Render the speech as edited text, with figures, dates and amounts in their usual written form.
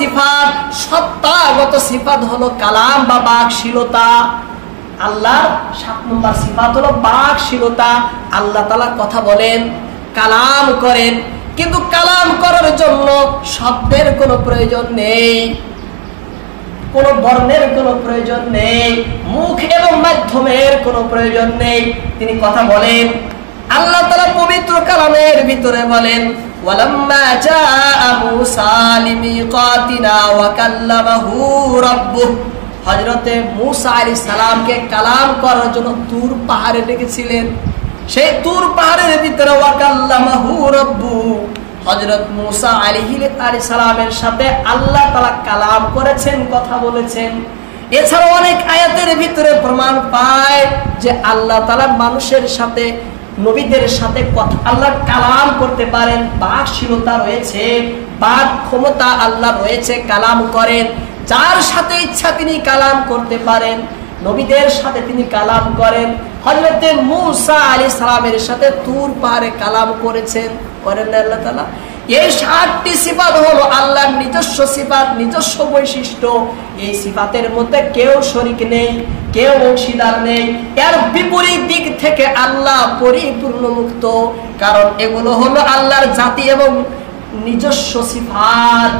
সিফাত, সত্তাগত সিফাত হলো কালাম বা বাকশীলতা। আল্লাহর 7 নম্বর সিফাত হলো বাকশীলতা। আল্লাহ তাআলা কথা বলেন, কালাম করেন, কিন্তু কালাম করার জন্য শব্দের কোনো প্রয়োজন নেই, কোন বর্ণের কোনো প্রয়োজন নেই, মুখ এবং মাধ্যমের কোনো প্রয়োজন নেই। তিনি কথা বলেন। আল্লাহ তাআলা পবিত্র কালামের ভিতরে বলেন, ওয়ালাম্মা জাআ মূসা লিমিকাতিনা ওয়া কাল্লামাহু রাব্বুহু। হযরতে মূসা আলাইহিস সালামকে কালাম করার জন্য তুর পাহাড়ে ডেকেছিলেন। সেই তুর পাহাড়ের ভিতরে ওয়া কাল্লামাহু রাব্বুহু, হযরত মূসা আলাইহিস সালামের সাথে আল্লাহ তাআলা কালাম করেছেন, কথা বলেছেন। এছাড়া অনেক আয়াতের ভিতরে প্রমাণ পায় যে আল্লাহ তাআলা মানুষের সাথে, নবীদের সাথে কথা, আল্লাহ কালাম করতে পারেন। বাকশীলতা রয়েছে, বাক ক্ষমতা আল্লাহ রয়েছে, কালাম করেন। যার সাথে ইচ্ছা তিনি কালাম করতে পারেন। নবীদের সাথে তিনি কালাম করেন। হযরতে মূসা আলাইহিস সালামের সাথে তুর পাহাড়ে কালাম করেছেন, করেন না আল্লাহ তাআলা। এই 7টি সিফাত হলো আল্লাহর নিজস্ব সিফাত, নিজস্ব বৈশিষ্ট্য। এই সিফাতের মধ্যে কেউ শরীক নেই, কেউ অংশীদার নেই। এর বিপরীত দিক থেকে আল্লাহ পরিপূর্ণ মুক্ত, কারণ এগুলো হলো আল্লাহর জাতি এবং নিজস্ব সিফাত।